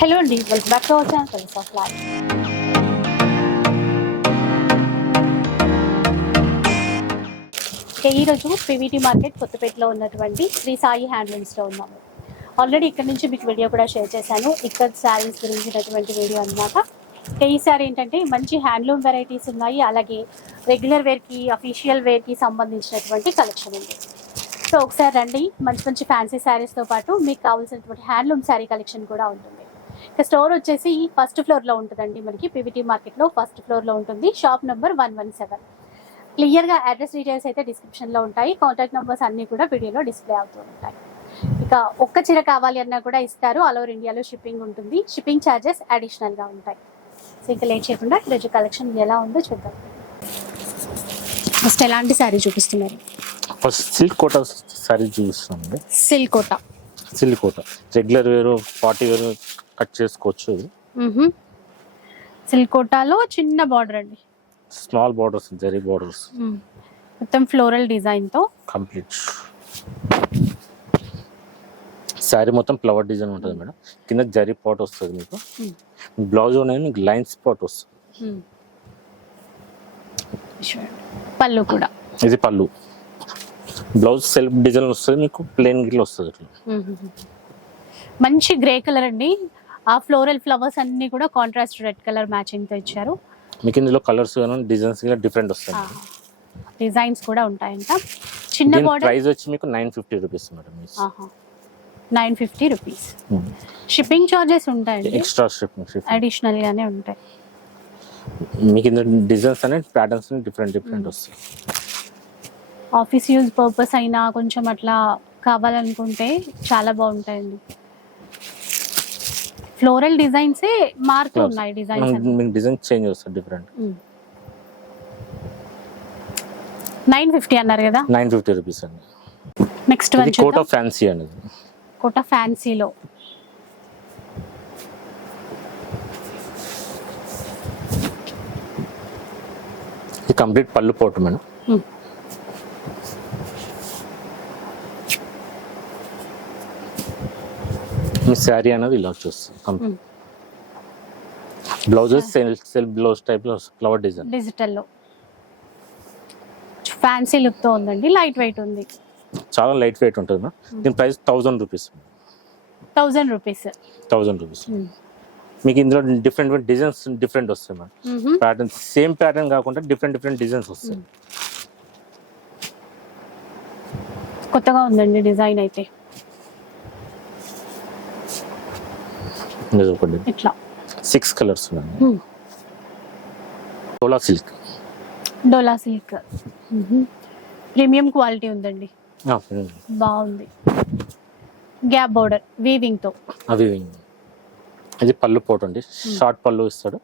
Hello అండి welcome back to our channel friends of life ఈరోజు PVT market కొత్తపేటలో ఉన్నటువంటి శ్రీ సాయి హ్యాండ్లూమ్స్లో ఉన్నాము. ఆల్రెడీ ఇక్కడ నుంచి మీకు వీడియో కూడా షేర్ చేశాను. ఇక్కడ శారీస్ గురించినటువంటి వీడియో అనమాట ఈ సారీ ఏంటంటే మంచి హ్యాండ్లూమ్ వెరైటీస్ ఉన్నాయి. అలాగే రెగ్యులర్ వేర్కి అఫీషియల్ వేర్కి సంబంధించినటువంటి కలెక్షన్ ఉంది. సో ఒకసారి రండి మంచి మంచి ఫ్యాన్సీ శారీస్తో పాటు మీకు కావాల్సినటువంటి హ్యాండ్లూమ్ శారీ కలెక్షన్ కూడా ఉంటుంది. ఇక స్టోర్ వచ్చేసి ఫస్ట్ ఫ్లోర్లో ఉంటుందండి మనకి పీవీటీ మార్కెట్లో ఫస్ట్ ఫ్లోర్లో ఉంటుంది. Shop number one one seven క్లియర్గా అడ్రస్ డీటెయిల్స్ అయితే డిస్క్రిప్షన్లో ఉంటాయి. కాంటాక్ట్ నెంబర్స్ అన్నీ కూడా వీడియోలో డిస్ప్లే అవుతూ ఉంటాయి. ఇక ఒక్క చీర కావాలి అన్నా కూడా ఇస్తారు. ఆల్ ఓవర్ ఇండియాలో షిప్పింగ్ ఉంటుంది. షిప్పింగ్ ఛార్జెస్ అడిషనల్గా ఉంటాయి. సో ఇంకా లేట్ చేయకుండా ఈరోజు కలెక్షన్ ఎలా ఉందో చూద్దాం. ఫస్ట్ ఎలాంటి శారీ చూపిస్తున్నారు? ఫస్ట్ సిల్క్ కోట సారీ చూపిస్తుంది silk Kota. Silk Kota. Regular వేరు పార్టీ వేరు కట్ చేసుకోవచ్చు. సిల్క్ కోటాలో చిన్న బార్డర్ అండి. స్మాల్ బార్డర్స్ జరీ బార్డర్స్ మొత్తం ఫ్లోరల్ డిజైన్తో కంప్లీట్ శారీ మొత్తం ఫ్లవర్ డిజైన్ ఉంటుంది మేడం. కింద జరీ పాట్ వస్తుంది మీకు. బ్లౌజ్ అనేది మీకు లైన్ స్పాట్ వస్తుంది. పళ్ళు కూడా. ఇది పళ్ళు. బ్లౌజ్ సెల్ఫ్ డిజైన్ వస్తుంది మీకు ప్లెయిన్ గిల్ వస్తుంది ఇట్లా మంచి గ్రే కలర్ అండి. ఆ ఫ్లోరల్ ఫ్లవర్స్ అన్ని కూడా కాంట్రాస్ట్ రెడ్ కలర్ మ్యాచింగ్తో ఇచ్చారు. మీకు ఇందులో కలర్స్ డిజైన్స్ కూడా డిఫరెంట్ వస్తాయి డిజైన్స్ కూడా ఉంటాయంట. చిన్న బార్డర్ ప్రైస్ వచ్చి మీకు nine fifty rupees madam nine fifty rupees shipping charges ఉంటాయండి. ఎక్స్ట్రా షిప్పింగ్ అడిషనల్ గానే ఉంటాయి. మీకు ఇందులో డిజైన్స్ అనేది ప్యాటర్న్స్ డిఫరెంట్ డిఫరెంట్ వస్తాయి. ఆఫీస్ యూజ్ పర్పస్ అయినా కొంచెం అట్లా కావాలనుకుంటే చాలా బాగుంటాయండి. ఫ్లోరల్ డిజైన్స్ మారుతూ ఉన్నాయి డిజైన్స్ మీకు డిజైన్ చేంజ్ వస్తుంది డిఫరెంట్ నైన్ ఫిఫ్టీ అన్నారు కదా? నైన్ ఫిఫ్టీ రూపీస్ అండి. నెక్స్ట్ వన్ కోట్ ఫ్యాన్సీ అనేది. కోట ఫ్యాన్సీలో. కంప్లీట్ పళ్ళు పోటు మేడం. శారీ అనేది ఇలా వచ్చేస్తుంది Hmm. Blouses self self blouse టైప్లో ఫ్లవర్ డిజైన్. డిజిటల్లో. ఫ్యాన్సీ లుక్తో ఉందండి లైట్ వెయిట్ ఉంది. చాలా లైట్ వెయిట్ ఉంటుంది మేడం దీని price thousand rupees thousand rupees thousand rupees మీకు ఇందులో డిఫరెంట్ డిజైన్స్ డిఫరెంట్ వస్తాయి మేడం ప్యాటర్న్ సేమ్ ప్యాటర్న్ కాకుండా డిఫరెంట్ డిఫరెంట్ డిజైన్స్ వస్తాయి. కొత్తగా ఉందండి డిజైన్ అయితే. ఒకటి ఇట్లా. సిక్స్ కలర్స్ ఉన్నాయి. Dola silk Dola silk premium quality ఉందండి. బాగుంది. గ్యాప్ బోర్డర్ వీవింగ్తో. అవి ఇది పళ్ళు పోటు అండి. షార్ట్ పళ్ళు ఇస్తాడు.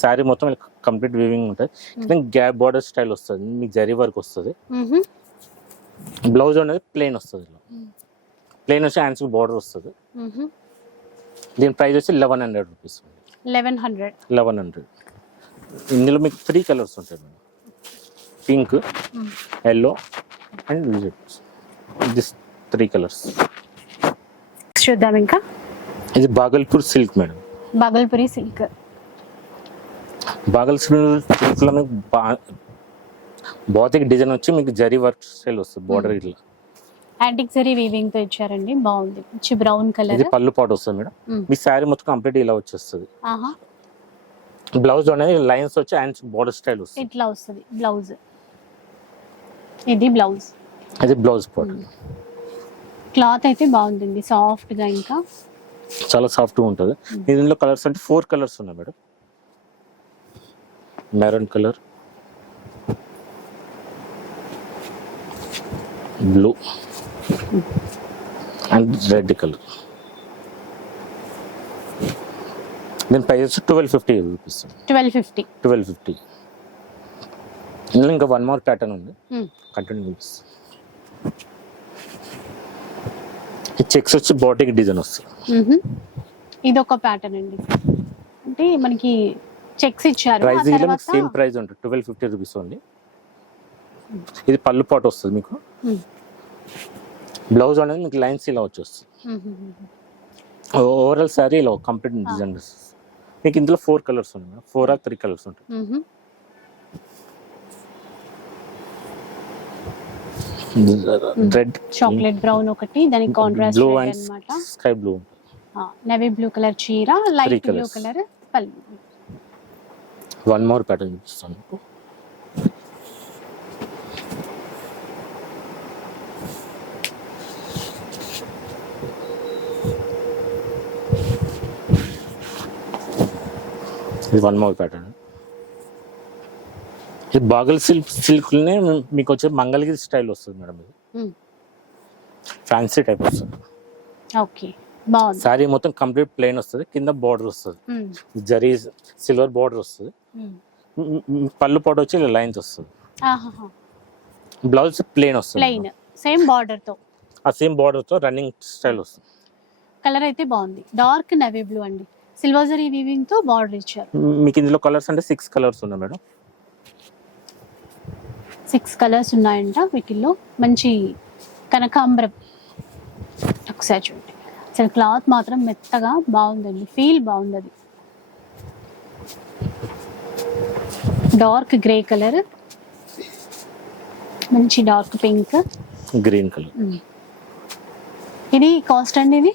శారీ మొత్తం కంప్లీట్ వీవింగ్ ఉంటుంది. గ్యాప్ బార్డర్ స్టైల్ వస్తుంది. మీకు జరీ వర్క్ వస్తుంది. బ్లౌజ్ అనేది ప్లెయిన్ వస్తుంది ప్లెయిన్ వచ్చి హ్యాండ్స్ బార్డర్ వస్తుంది. దీని ప్రైస్ వచ్చి eleven hundred rupees eleven hundred eleven hundred ఇందులో మీకు త్రీ కలర్స్ ఉంటాయి madam. Pink yellow and this three colours చూద్దాం ఇంకా. ఇది Bhagalpur silk madam. Bhagalpuri silk Bhagalpur సిల్క్లో మీకు బా బాతిక్ డిజైన్ వచ్చి మీకు జరీ వర్క్ స్టైల్ వస్తుంది బార్డర్ ఇట్లా యాంటిక్ జరీ వీవింగ్తో ఇచ్చారండి. బాగుంది. మంచి బ్రౌన్ కలర్ ఇది పళ్ళు పాటు వస్తుంది మేడం. మీ శారీ మొత్తం కంప్లీట్ ఇలా వచ్చేస్తుంది. ఆహా. బ్లౌజ్ అనేది లైన్స్ వచ్చి హ్యాండ్స్ బార్డర్ స్టైల్ వస్తుంది. ఇట్లా వస్తుంది. బ్లౌజ్ ఇది బ్లౌజ్ అది బ్లౌజ్ పాటు క్లాత్ అయితే బాగుందండి. సాఫ్ట్గా ఇంకా. చాలా సాఫ్ట్గా ఉంటుంది. దీనిలో కలర్స్ అంటే ఫోర్ కలర్స్ ఉన్నాయి madam. Maroon colour blue and red colour దీని price twelve fifty rupees twelve fifty twelve fifty ఇందులో ఇంకా వన్ మోర్ ప్యాటర్న్ ఉంది. కంటిన్యూ రూపీస్ ఈ చెక్స్ వచ్చి బాటిక్ డిజైన్ వస్తుంది. ఇది ఒక ప్యాటర్న్ అండి. అంటే మనకి చెక్స్ ఇచ్చారు. ప్రైస్ ఇలా సేమ్ ప్రైస్ ఉంటుంది. ట్వెల్వ్ ఫిఫ్టీ రూపీస్ ఓన్లీ ఇది పళ్ళు పాటు వస్తుంది మీకు. Hmm. బ్లౌజ్ అనేది మీకు లైన్స్ ఇలా వచ్చేస్తుంది. మ్మ్. ఓవర్ ఫ్లోరల్ శారీ ఇలా కంప్లీట్ డిజైన్ మీకు ఇందులో ఫోర్ కలర్స్ ఉన్నాయి ఫోర్ ఆర్ త్రీ కలర్స్ ఉంటాయి. రెడ్ చాక్లెట్ బ్రౌన్ ఒకటి దానికి contrast blue and sky blue navy blue colour చీర లైట్ బ్లూ. కలర్ పల్లు వన్ మోర్ ప్యాటర్న్ చూపిస్తాను ఇది వన్ మోర్ ప్యాటర్న్ ఇది బాగల్ సిల్క్ సిల్క్నే మీకు వచ్చే మంగళగిరి స్టైల్ వస్తుంది మేడం ఇది. ఫ్యాన్సీ టైప్ వస్తుంది. ఓకే శారీ మొత్తం కంప్లీట్ ప్లెయిన్ వస్తుంది. కింద బార్డర్ వస్తుంది. జరీ సిల్వర్ బార్డర్ వస్తుంది. మ్, పళ్ళు పాటు వచ్చి లైన్స్ వస్తుంది. బ్లౌజ్ ప్లేన్ వస్తుంది ప్లెయిన్ సేమ్ బార్డర్తో. ఆ సేమ్ బార్డర్తో రన్నింగ్ స్టైల్ వస్తుంది. కలర్ అయితే బాగుంది. డార్క్ నవీ బ్లూ అండి. సిల్వర్ జరీ వీవింగ్తో బార్డర్ ఇచ్చారు. మీకు ఇందులో కలర్స్ అంటే సిక్స్ కలర్స్ ఉన్నాయి మేడం. సిక్స్ కలర్స్ ఉన్నాయంట వీటిల్లో. మంచి కనకాంబరం. ఒకసారి చూడండి. అసలు క్లాత్ మాత్రం మెత్తగా బాగుందండి. ఫీల్ బాగుంది అది డార్క్ గ్రే కలర్. మంచి డార్క్ పింక్. Green colour. ఇది కాస్ట్ అండి ఇది?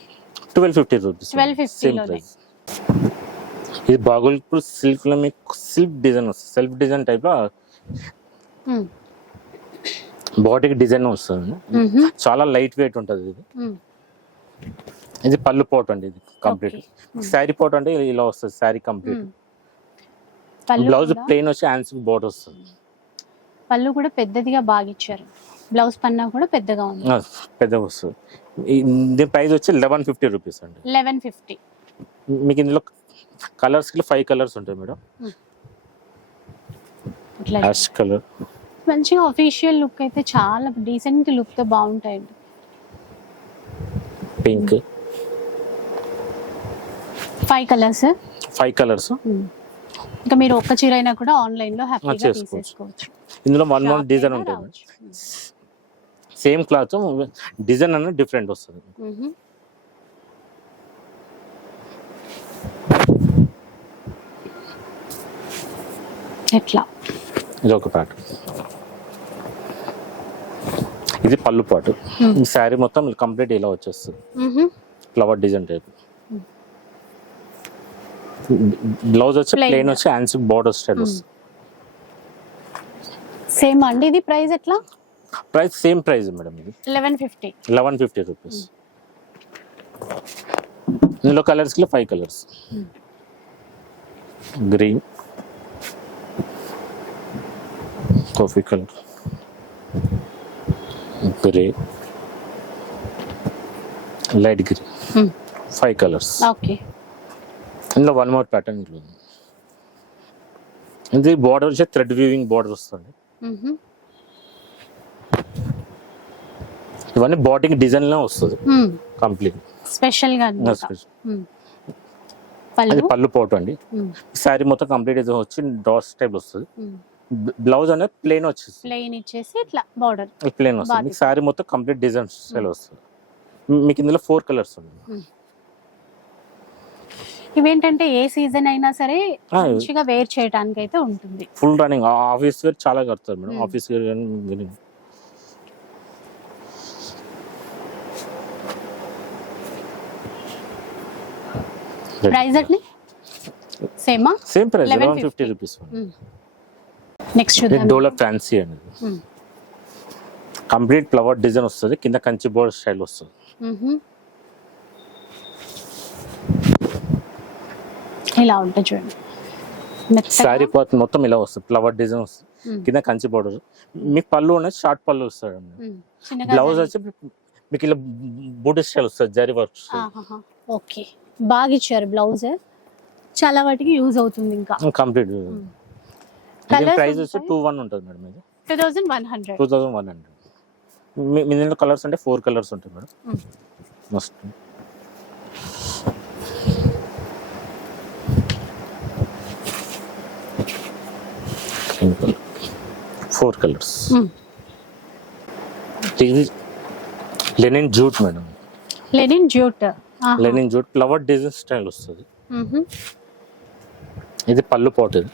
ట్వెల్వ్ ఫిఫ్టీ రూపీస్ 1250 సేమ్లోనే. ప్రైస్. ఇది బాగుల్పూర్ సిల్క్లో మీకు సిల్క్ డిజైన్ వస్తుంది. సెల్ఫ్ డిజైన్ టైప్లో. బాడీకి డిజైన్ వస్తుంది. చాలా లైట్ వెయిట్ ఉంటుంది ఇది. ఇది పళ్ళు పోట్ అండి ఇది కంప్లీట్. శారీ పోట్ అంటే ఇలా వస్తుంది శారీ కంప్లీట్. బ్లౌజ్ ప్లెయిన్ వచ్చి హ్యాండ్స్ బోర్డర్ వస్తుంది. పళ్ళు కూడా పెద్దదిగా బాగా ఇచ్చారు. బ్లౌజ్ పన్నా కూడా పెద్దగా ఉంది. పెద్దగా వస్తుంది. దీని ప్రైస్ వచ్చి లెవెన్ ఫిఫ్టీ రూపీస్ అండి. లెవెన్ ఫిఫ్టీ మీకు ఇందులో కలర్స్కి ఫైవ్ కలర్స్ ఉంటాయి మేడం. ఇట్లా యాష్ కలర్. మంచిగా అఫీషియల్ లుక్ అయితే చాలా డీసెంట్ లుక్తో బాగుంటాయండి. Pink five colours five colours ఇంకా మీరు ఒక్క చీర అయినా కూడా ఆన్లైన్లో హ్యాపీగా. తీసేసుకోవచ్చు. ఇందులో వన్ వన్ డిజైన్ రావచ్చు. సేమ్ క్లాత్ డిజైన్ అనేది డిఫరెంట్ వస్తుంది. ఎట్లా ఇది ఒక ప్యాటర్న్ ఇది పళ్ళు పాటు. ఈ శారీ మొత్తం కంప్లీట్ ఇలా వచ్చేస్తుంది. Flower design type. బ్లౌజ్ వచ్చి. ప్లెయిన్ వచ్చి హ్యాండ్స్ బార్డర్ స్టైల్ వస్తుంది. సేమ్ అండి. ఇది ప్రైస్ ఎట్లా? ప్రైస్ సేమ్ ప్రైస్ మేడం ఇది. Eleven fifty eleven fifty rupees ఇందులో కలర్స్లో five colours green coffee colour. Grey light green five colours okay ఇందులో వన్ మోర్ ప్యాటర్న్ ఇది బార్డర్ వచ్చి థ్రెడ్ వీవింగ్ బార్డర్ వస్తుంది. ఇవన్నీ బాటింగ్ డిజైన్లో వస్తుంది. కంప్లీట్ స్పెషల్గా. మ్మ్. అది పళ్ళు? పోటు అండి. శారీ మొత్తం కంప్లీట్ అయితే వచ్చి డాట్స్ టైప్ వస్తుంది. బ్లౌజ్ అనేది ప్లేన్ వచ్చేసి ప్లెయిన్ ఇచ్చేసి ఇట్లా బార్డర్ ప్లేన్ వస్తుంది. మీకు శారీ మొత్తం కంప్లీట్ డిజైన్ స్టైల్ వస్తుంది. మీకు ఇందులో ఫోర్ కలర్స్ ఉన్నాయి. ఇవేంటంటే ఏ సీజన్ అయినా సరే మంచిగా వేర్ చేయడానికి అయితే ఉంటుంది ఫుల్ రన్నింగ్ ఆఫీస్ వేర్ చాలా కడతారు మేడం. ఆఫీస్ వేర్ కానీ ప్రైస్ అట్ని? సేమా same price 1150. Eleven fifty rupees next Dola fancy అండి Hmm. కంప్లీట్ ఫ్లవర్ డిజైన్ వస్తుంది కింద కంచి బోర్డర్ స్టైల్ వస్తుంది. ఇలా ఉంటుంది చూడండి. శారీ క్లాత్ మొత్తం ఇలా వస్తుంది ఫ్లవర్ డిజైన్ వస్తుంది మ్మ్. కింద కంచి బోర్డర్ మీకు పళ్ళు అనేది షార్ట్ పళ్ళు. చిన్నగా బ్లౌజ్ జరీ. వచ్చి మీకు ఇలా బూట్ స్టైల్ వస్తుంది జరీ వర్క్. ఓకే బాగా ఇచ్చారు బ్లౌజ్ చాలా వాటికి యూజ్ అవుతుంది ఇంకా కంప్లీట్ ఉంటాయి? టూ వన్ ఉంటుంది మేడం ఇది. Two thousand one hundred two thousand one hundred మీ దీంట్లో కలర్స్ అంటే ఫోర్ కలర్స్ ఉంటాయి మేడం. మస్ట్ ఫోర్ కలర్స్ ఇది లెనిన్ జూట్ మేడం. లెనిన్ ఆహా. Linen jute flower design style వస్తుంది. ఇది పళ్ళు పాట్. ఇది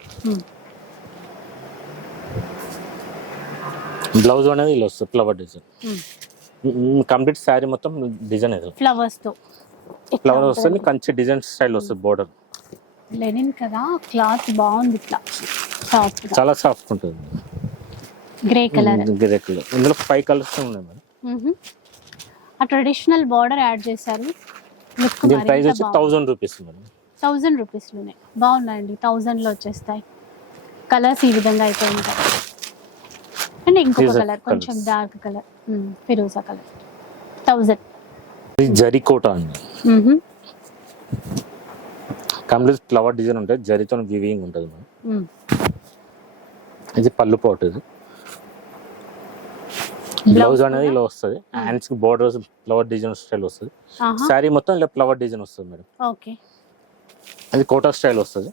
బ్లౌజ్ అనేది ఇలా వస్తుంది ఫ్లవర్ డిజైన్. కంప్లీట్ శారీ మొత్తం డిజైన్ ఇది. ఫ్లవర్స్తో. ఫ్లవర్. వస్తుంది కంచి డిజైన్ స్టైల్ వస్తుంది బోర్డర్ లెనిన్ కదా క్లాత్ బాగుంది ఇట్లా. సాఫ్ట్ చాలా సాఫ్ట్ ఉంటుంది. గ్రే కలర్ గ్రే కలర్ ఇందులో ఫైవ్ కలర్స్ ఉన్నాయి మేడం ఆ ట్రెడిషనల్ బార్డర్ యాడ్ చేశారు. దీని ప్రైస్ వచ్చి థౌజండ్ రూపీస్ మేడం థౌజండ్ రూపీస్లోనే బాగున్నాయండి థౌజండ్లో వచ్చేస్తాయి. కలర్స్ ఈ విధంగా అయితే ఉంటాయి. అండ్ ఇంకొక కలర్ కొంచెం. డార్క్ కలర్ ఫిరోజా కలర్ థౌజండ్ ఇది జరీ కోట అండి కంప్లీట్ ఫ్లవర్ డిజైన్ ఉంటుంది జరీతో వివింగ్ ఉంటుంది మేడం. ఇది పళ్ళు పాటు ఇది. బ్లౌజ్ అనేది ఇలా వస్తుంది. హ్యాండ్స్కి బోర్డర్ ఫ్లవర్ డిజైన్ స్టైల్ వస్తుంది. శారీ మొత్తం ఇలా ఫ్లవర్ డిజైన్ వస్తుంది మేడం. ఓకే అది కోటా స్టైల్ వస్తుంది.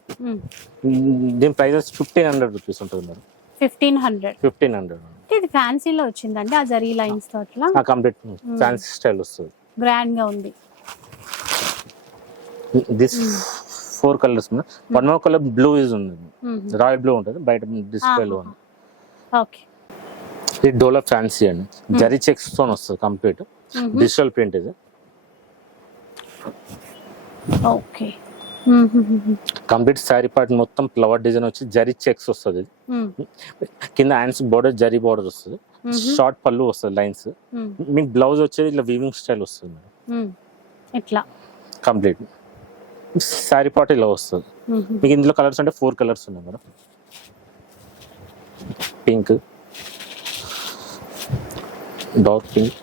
దీని ప్రైస్ వచ్చి ఫిఫ్టీన్ హండ్రెడ్ రూపీస్ ఉంటుంది madam. Fifteen hundred. Fifteen hundred. ఇది ఫ్యాన్సీలో వచ్చిందండి ఆ జరీ లైన్స్తో అట్లా కంప్లీట్. ఫ్యాన్సీ స్టైల్ వస్తుంది. గ్రాండ్గా ఉంది this four colours one more colour blue is ఉంది. రాయల్ బ్లూ ఉంటుంది బయట డిస్ప్లేలో ఉంది. ఓకే. ఇది డోలా ఫ్యాన్సీ అండి. జరీ చెక్స్తో వస్తుంది కంప్లీట్. డిజిటల్ ప్రింట్ ఇది. ఓకే. కంప్లీట్ శారీ పార్ట్ మొత్తం ఫ్లవర్ డిజైన్ వచ్చి జరీ చెక్స్ వస్తుంది. కింద హ్యాండ్స్ బోర్డర్ జరీ బోర్డర్ వస్తుంది. షార్ట్ పళ్ళు వస్తుంది లైన్స్. మీకు బ్లౌజ్ వచ్చేది ఇట్లా వీవింగ్ స్టైల్ వస్తుంది మేడం. ఇట్లా కంప్లీట్. శారీ పార్ట్ ఇలా వస్తుంది. మీకు ఇందులో కలర్స్ అంటే ఫోర్ కలర్స్ ఉన్నాయి madam. Pink dark pink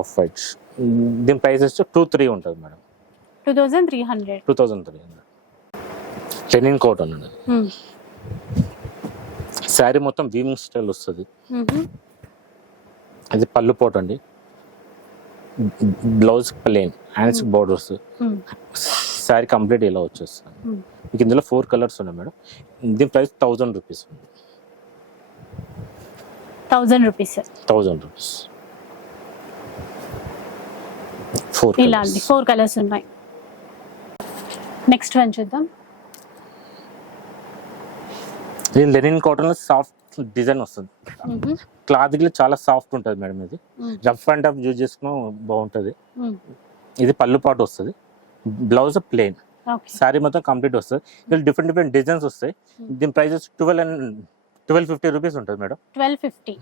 off white. దీని ప్రైస్ వచ్చి టూ త్రీ ఉంటుంది madam. Two thousand three hundred two thousand three hundred linen Kota అన్నది శారీ మొత్తం వీవింగ్ స్టైల్ వస్తుంది. ఇది పళ్ళు పోట్ అండి. Blouse plain hands borders sari complete ఇలా వచ్చేస్తుంది. మీకు ఇందులో ఫోర్ కలర్స్ ఉన్నాయి మేడం. దీని ప్రైస్ థౌజండ్ రూపీస్ ఉంది. Thousand rupees thousand rupees four అండి ఫోర్ కలర్స్ ఉన్నాయి. నెక్స్ట్ వన్ చూద్దాం. ఇది లెనిన్ కాటన్లో సాఫ్ట్ డిజైన్ వస్తుంది. క్లాత్ గిట్ల చాలా సాఫ్ట్ ఉంటుంది మేడం ఇది. రఫ్ అండ్ టఫ్ యూజ్ చేసుకున్న బాగుంటుంది. ఇది పళ్ళు పాటు వస్తుంది. బ్లౌజ్ ప్లేన్ శారీ మొత్తం కంప్లీట్ వస్తుంది. ఇందులో డిఫరెంట్ డిఫరెంట్ డిజైన్స్ వస్తాయి. దీని వచ్చి twelve and twelve fifty rupees ఉంటుంది madam. Twelve fifty.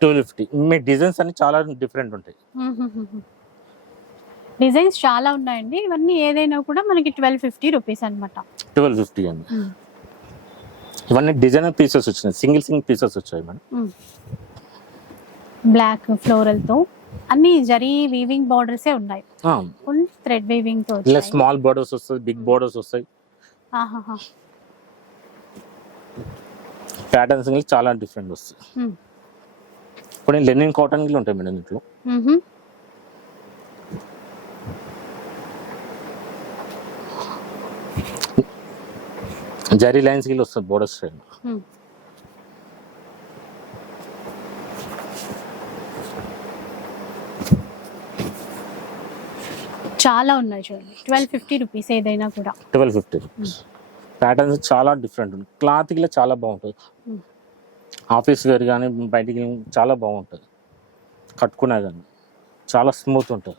Twelve fifty. మీ డిజైన్స్ అన్ని చాలా డిఫరెంట్ ఉంటాయి. డిజైన్స్ చాలా ఉన్నాయండి. ఇవన్నీ ఏదైనా కూడా మనకి ట్వెల్వ్ ఫిఫ్టీ రూపీస్ అనమాట ట్వెల్వ్ ఫిఫ్టీ అండి. ఇవన్నీ డిజైనర్ పీసెస్ వచ్చినాయి. సింగిల్ సింగిల్ పీసెస్ వచ్చాయి మేడం. బ్లాక్ ఫ్లోరల్తో. అన్ని జరీ వీవింగ్ బార్డర్సే ఉన్నాయి. ఆ, ఫుల్ థ్రెడ్ వీవింగ్తో ఇలా. స్మాల్ బోర్డర్స్ వస్తుంది బిగ్ బోర్డర్స్ వస్తాయి. ప్యాటర్న్స్ చాలా డిఫరెంట్ వస్తాయి. ఇప్పుడు లెనిన్ కాటన్ గిల్ ఉంటాయి మేడం ఇంట్లో. జరీ లైన్స్ గిల్ వస్తుంది బోర్డర్ స్టైల్. చాలా ఉన్నాయి చూడండి. ట్వెల్వ్ ఫిఫ్టీ రూపీస్ ఏదైనా కూడా. Twelve fifty rupees. ప్యాటర్న్స్ చాలా డిఫరెంట్ ఉంది క్లాత్ గిల్ల చాలా బాగుంటుంది. ఆఫీస్ వేర్ కానీ బయటికి చాలా బాగుంటుంది. కట్టుకునే కానీ చాలా స్మూత్ ఉంటుంది.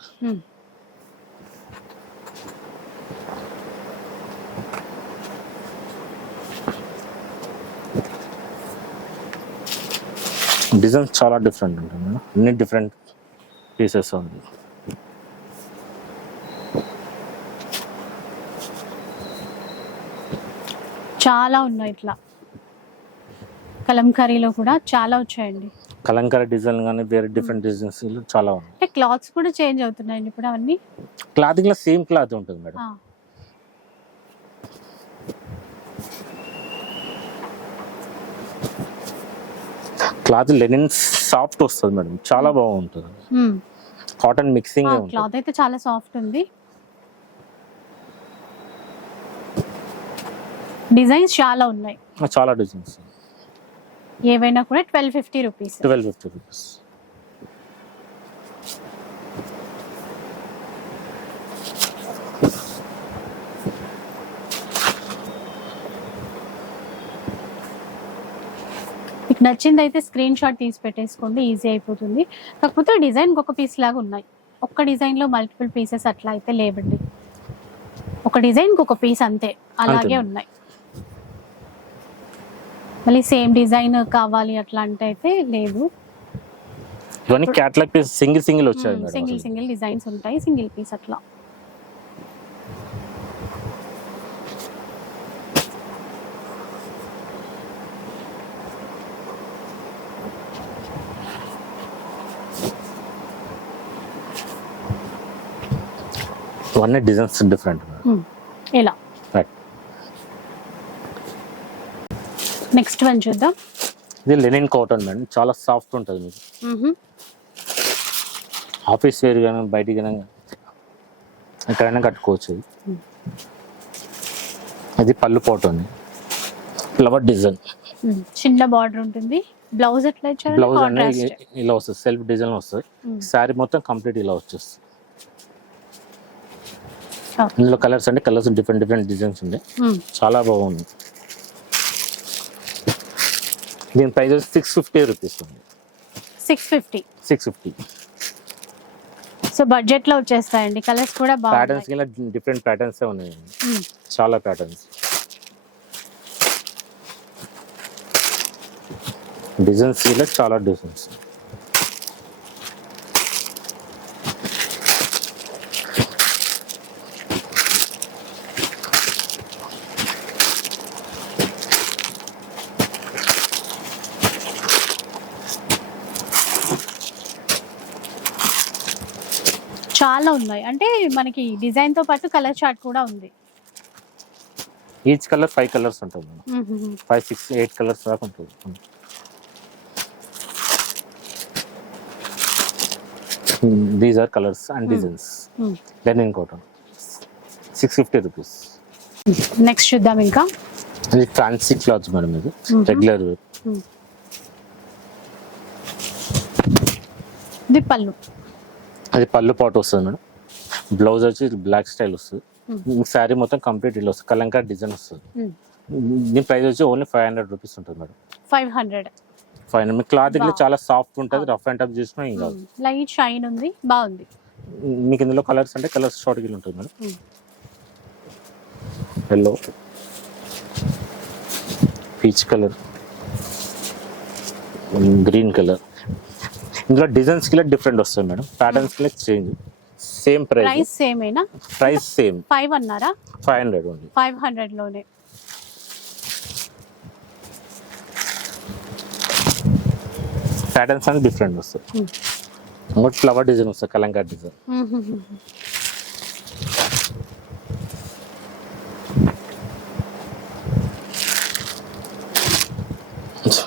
మ్మ్. డిజైన్ చాలా డిఫరెంట్ ఉంటుంది మేడం. అన్ని డిఫరెంట్ పీసెస్ ఉంది. చాలా ఉన్నాయి ఇట్లా. కలంకారీలో కూడా చాలా వచ్చాయండి. కలంకారీ డిజైన్ కానీ వేరే డిఫరెంట్ డిజైన్స్ చాలా ఉన్నాయి. క్లాత్స్ కూడా చేంజ్ అవుతున్నాయండి ఇప్పుడు అవన్నీ? క్లాత్ సేమ్ క్లాత్ ఉంటుంది మేడం. క్లాత్ లెనిన్ సాఫ్ట్ వస్తుంది మేడం. చాలా బాగుంటుంది. కాటన్ మిక్సింగ్ క్లాత్ అయితే చాలా సాఫ్ట్ ఉంది. డిజైన్స్ చాలా ఉన్నాయి. చాలా డిజైన్స్. ఏవైనా కూడా twelve fifty rupees. Twelve fifty rupees. మీకు నచ్చింది అయితే స్క్రీన్ షాట్ తీసి పెట్టేసుకోండి ఈజీ అయిపోతుంది. కాకపోతే డిజైన్ ఒక పీస్ లాగా ఉన్నాయి. ఒక్క డిజైన్లో మల్టిపుల్ పీసెస్ అట్లా అయితే లేవండి. ఒక డిజైన్కి ఒక పీస్ అంతే. అలాగే. ఉన్నాయి. మళ్ళీ సేమ్ డిజైన్ కావాలి అట్లా అంటే అయితే లేదు. ఇవన్నీ క్యాట్లాగ్ పీస్ సింగిల్ సింగిల్ వచ్చాయి సింగిల్. సింగిల్ డిజైన్స్ ఉంటాయి సింగిల్ పీస్ అట్లా. ఇవన్నీ డిజైన్స్ డిఫరెంట్. ఇలా రైట్ నెక్స్ట్ వన్ చూద్దాం. ఇది లెనిన్ కాటన్ మేడం చాలా సాఫ్ట్ ఉంటుంది మీకు. ఆఫీస్ వేర్ కానీ బయటికి కానీ ఎక్కడైనా కట్టుకోవచ్చు ఇది. అది పళ్ళు పోటు ఉంది. ఫ్లవర్ డిజైన్ చిన్న బార్డర్ ఉంటుంది. బ్లౌజ్ ఎట్లా ఇచ్చారు బ్లౌజ్ అనేది ఇలా వస్తుంది. సెల్ఫ్ డిజైన్ వస్తుంది. శారీ మొత్తం కంప్లీట్ ఇలా వచ్చేస్తుంది. ఇందులో కలర్స్ అంటే కలర్స్ డిఫరెంట్ డిఫరెంట్ డిజైన్స్ ఉన్నాయి చాలా బాగుంది. దీని ప్రైస్ సిక్స్ ఫిఫ్టీ రూపీస్ ఉంది. Six fifty six fifty so బడ్జెట్లో వచ్చేస్తాయండి. కలర్స్ కూడా ప్యాటర్న్స్ కింద డిఫరెంట్ ప్యాటర్న్స్ ఉన్నాయి. మ్, చాలా ప్యాటర్న్స్ డిజైన్స్ ఇలా చాలా డిజైన్స్ చాలా ఉన్నాయి. అంటే మనకి డిజైన్తో పాటు కలర్ చార్ట్ కూడా ఉంది. ఈచ్ కలర్ ఫైవ్ కలర్స్ ఉంటుంది. ఫైవ్ సిక్స్ ఎయిట్ కలర్స్ దాకా ఉంటుంది these are colours and designs. Linen cotton six fifty rupees next చూద్దాం ఇంకా. ఇది ఫ్యాన్సీ క్లాత్స్ మేడం ఇది. రెగ్యులర్. ఇది పళ్ళు. అది పళ్ళు పాటు వస్తుంది మేడం. బ్లౌజ్ వచ్చి బ్లాక్ స్టైల్ వస్తుంది. Hmm. శారీ మొత్తం కంప్లీట్ ఇలా వస్తుంది. కలంకార్ డిజైన్ వస్తుంది. మ్. దీని ప్రైస్ వచ్చి ఓన్లీ ఫైవ్ హండ్రెడ్ రూపీస్ ఉంటుంది madam. Five hundred five hundred cloth ఇట్లా. చాలా సాఫ్ట్ ఉంటుంది రఫ్ అండ్ టఫ్ చేసినా కాదు. లైట్ షైన్ ఉంది బాగుంది. మీకు ఇందులో కలర్స్ అంటే కలర్స్ షార్ట్ గిల్ ఉంటుంది madam. Hmm. Yellow peach colour green colour ఇందులో డిజైన్స్కి డిఫరెంట్ వస్తుంది మేడం. ప్యాటర్న్స్కి చేంజ్ సేమ్ ప్రైస్ ప్రైస్ సేమేనా ప్రైస్ సేమ్ ఫైవ్ అన్నారా? ఫైవ్ హండ్రెడ్ ఓన్లీ ఫైవ్ హండ్రెడ్లోనే. ప్యాటర్న్స్ అనేది డిఫరెంట్ Hmm. ఇంకోటి ఫ్లవర్ డిజైన్ వస్తుంది Kalamkar design.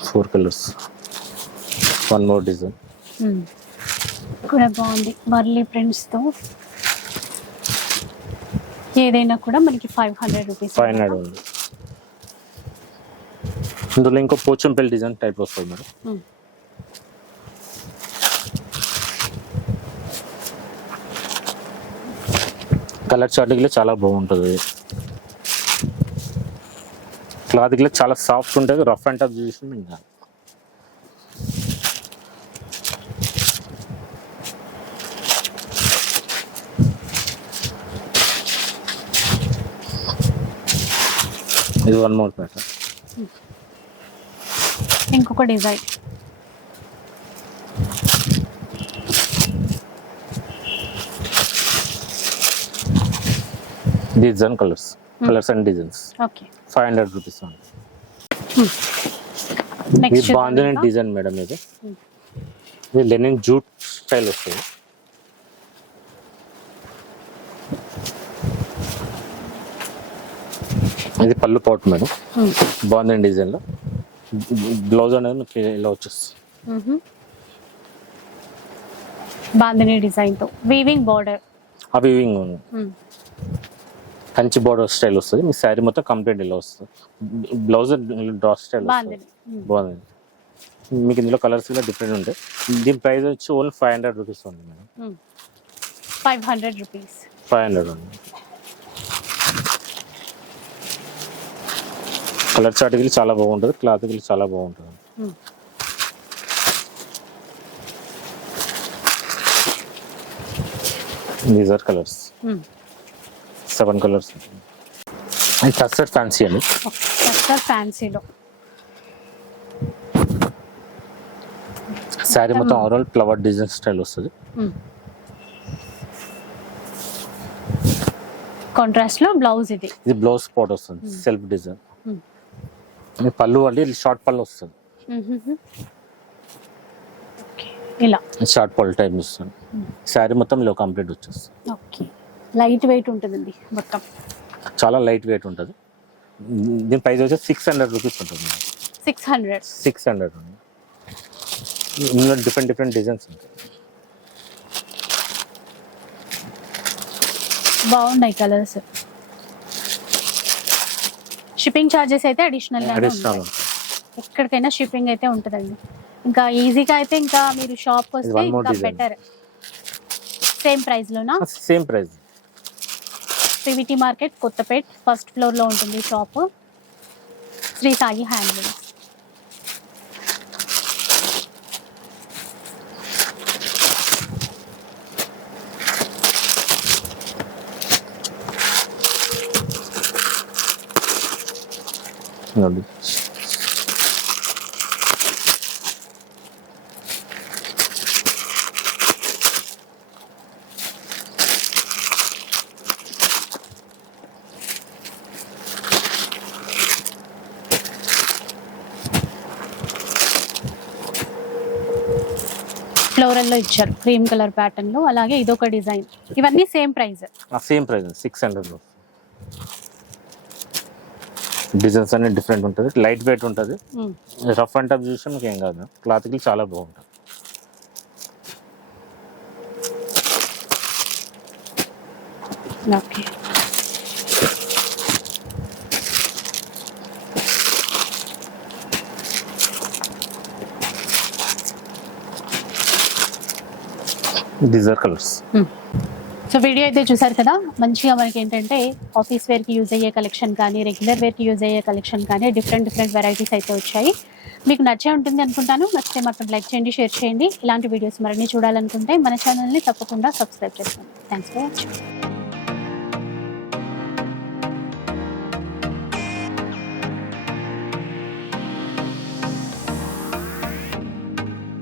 Four colours one more design. కూడా బాగుంది. వర్లీ ప్రింట్స్తో. ఏదైనా కూడా మనకి five hundred rupees five hundred ఉంది. ఇందులో ఇంకో పోచంపల్లి డిజైన్ టైప్ వస్తుంది మేడం. కలర్ చార్ట్ గిట్ల చాలా బాగుంటుంది. క్లాత్ చాలా సాఫ్ట్ ఉంటుంది రఫ్ అండ్ టఫ్ చూసి ఇంకా. ఇది వన్ మోర్ ప్యాటర్న్ ఇంకొక design. Design colours colours and designs okay five hundred rupees ఇది బాగుంది డిజైన్ మేడం ఇది. ఇది లెనిన్ జూట్ స్టైల్ వస్తుంది. ఇది పళ్ళు పౌట్ మేడం. బాగుంది డిజైన్లో. బ్లౌజ్ అనేది మీకు ఇలా వచ్చేస్తుంది. బాందిని డిజైన్తో. వీవింగ్ బార్డర్ ఆ వివింగ్ ఉంది. కంచి బార్డర్ స్టైల్ వస్తుంది. మీ శారీ మొత్తం కంప్లీట్ ఇలా వస్తుంది. బ్లౌజ్ డ్రా స్టైల్ బాగుంది. మీకు ఇందులో కలర్స్ కూడా డిఫరెంట్ ఉంటాయి. దీని ప్రైస్ వచ్చి ఓన్లీ ఫైవ్ హండ్రెడ్ రూపీస్ ఉంది madam. Five hundred rupees five hundred ఉంది. కలర్ చాటుకి చాలా బాగుంటుంది క్లాత్ క్లాత్కి చాలా బాగుంటుంది. These are colours seven colours and custard fancy అండి ఫ్యాన్సీలో శారీ మొత్తం ఓవరాల్ ఫ్లవర్ డిజైన్ స్టైల్ వస్తుంది. కాంట్రాస్ట్లో బ్లౌజ్ ఇది. ఇది బ్లౌజ్ స్పాట్ వస్తుంది hmm. సెల్ఫ్ డిజైన్ పళ్ళు అంటే షార్ట్ పళ్ళు వస్తుంది. ఇలా. షార్ట్ పళ్ళు టైప్ ఇస్తుంది. శారీ మొత్తం లో కంప్లీట్ వచ్చేస్తుంది. ఓకే. లైట్ వెయిట్ ఉంటుందండి మొత్తం. చాలా లైట్ వెయిట్ ఉంటుంది. దీని ప్రైస్ వచ్చి సిక్స్ హండ్రెడ్ రూపీస్ ఉంటుంది సిక్స్ హండ్రెడ్. సిక్స్ హండ్రెడ్ ఇందులో డిఫరెంట్ డిఫరెంట్ డిజైన్స్ ఉంటాయి. బాగున్నాయి కలర్స్. షిప్పింగ్ ఛార్జెస్ అయితే అడిషనల్ అడిషనల్ ఉంటుంది ఎక్కడికైనా షిప్పింగ్ అయితే ఉంటుందండి. ఇంకా ఈజీగా అయితే ఇంకా మీరు షాప్ వస్తే ఇంకా. బెటర్ సేమ్ ప్రైస్ లోనా? Same price PVT market Kothapet first ఫ్లోర్లో ఉంటుంది షాప్ శ్రీ సాయి హ్యాండ్లూమ్ ನೋಡಿ ఫ్లోరల్లో ఇచ్చారు. క్రీమ్ కలర్ ప్యాటర్న్లో. అలాగే ఇదొక డిజైన్ ఇవన్నీ same price same price six hundred designs అన్ని డిఫరెంట్ ఉంటుంది. లైట్ వెయిట్ ఉంటుంది. రఫ్ అండ్ టఫ్ చూస్తే మీకు ఏం కాదు. క్లాత్కి చాలా బాగుంటుంది. ఓకే డిజర్ కలర్స్ సో వీడియో అయితే చూసారు కదా? మంచిగా మనకి ఏంటంటే ఆఫీస్ వేర్కి యూజ్ అయ్యే కలెక్షన్ కానీ రెగ్యులర్ వేర్కి యూజ్ అయ్యే కలెక్షన్ కానీ డిఫరెంట్ డిఫరెంట్ వెరైటీస్ అయితే వచ్చాయి. మీకు నచ్చే ఉంటుంది అనుకుంటాను. నచ్చితే మాత్రం లైక్ చేయండి షేర్ చేయండి. ఇలాంటి వీడియోస్ మరిన్ని చూడాలనుకుంటే మన ఛానల్ని తప్పకుండా సబ్స్క్రైబ్ చేసుకోండి. Thanks for watching